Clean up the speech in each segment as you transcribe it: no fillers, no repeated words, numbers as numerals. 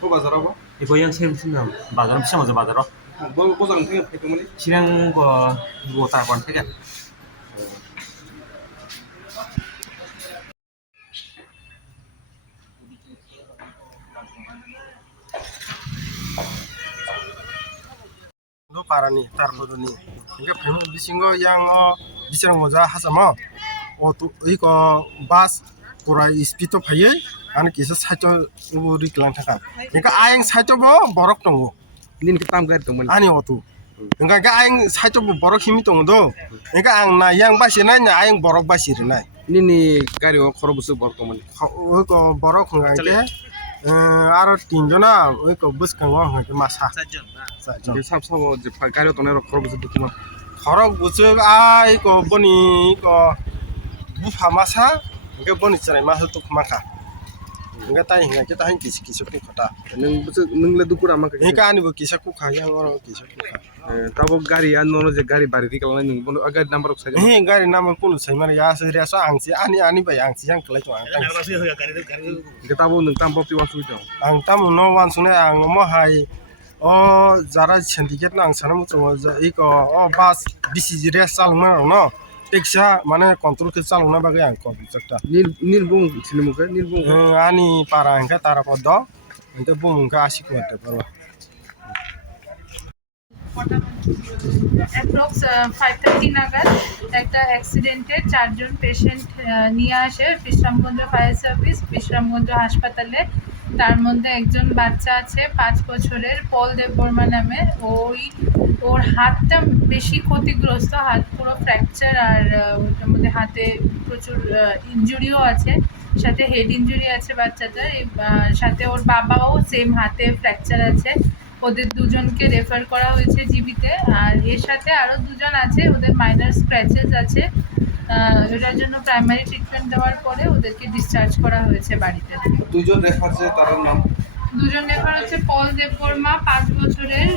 그 바자라고? 이거 영 세금 쓴다. 바자로 비싸면서 바자로. 뭐 고장 되게 때문에 실행 뭐 따관 되게. 너 parani tarpodoni enga phemu bisingo yang bisang moja hasamo to iko bus kurai speed to phaye an kisa saito uri klang thaka enga aing saito bo borok tongo nin ketam gad tongman ani otu enga ga aing saito bo borok himi tongo do enga ang na yang basi na nya aing borok basi rinai nini gari o khoro busu bor tongman iko borok nga ke aro tinjona iko bus kango nga ke masa je sab sabo je gari o tonero khoro busu dukuma খরক বুচুক iko boni iko bufa masa enga boni charai masa to khmaka enga tai hinga ke tai kisi kisi ku khata nung busu nung le dukura ma enga ani bo kisa ku kha yang oro kisa ku kha tabo gari an nono je gari bari dikal na nung bono agar number ok saja he gari nama punu sai mara ya se ria so angsi ani ba angsi yang kelai to ang ke tabo nung tam pop ti wan su to ang tamu no wan sune ang mo hai o jara syndicate nang sanamu chongo iko bus bcg res salma no teksa mane control ke saluna bagai ang ko bichakta nil bung silimu ke nil bung ani para angka tara podo ente bung ka asik mate paro approx 5:30 নাগাদ একটা অ্যাক্সিডেন্টে 4 জন patient নিয়ে আসে Bishramganj fire service Bishramganj হাসপাতালে। তার মধ্যে একজন বাচ্চা আছে 5 বছরের পল দেববর্মা নামে। ওর হাতটা বেশি ক্ষতিগ্রস্ত, হাত পুরো ফ্র্যাকচার, আর ওটার মধ্যে হাতে প্রচুর ইনজুরিও আছে, সাথে হেড ইনজুরি আছে বাচ্চাটার, সাথে ওর বাবাও সেম হাতে ফ্র্যাকচার আছে। ওদের দুজনকে রেফার করা হয়েছে জিবিতে, আর এর সাথে আরও দুজন আছে, ওদের মাইনর স্ক্র্যাচেস আছে। এটার জন্য প্রাইমারি ট্রিটমেন্ট দেওয়ার পরে ওদেরকে ডিসচার্জ করা হয়েছে বাড়িতে। দুজন রেফার যে তার নাম দুজন রেফার হচ্ছে পল দেববর্মা 5 বছরের,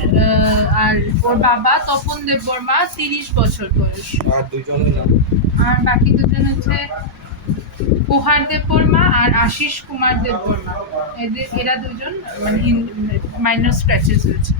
আর ওর বাবা তপন দেববর্মা 30 বছর বয়স। আর দুজনের নাম আর বাকি দুজন হচ্ছে পোহার দেববর্মা আর আশিস কুমার দেববর্মা। এরা দুজন মানে মাইনর স্ক্র্যাচেস হয়েছে।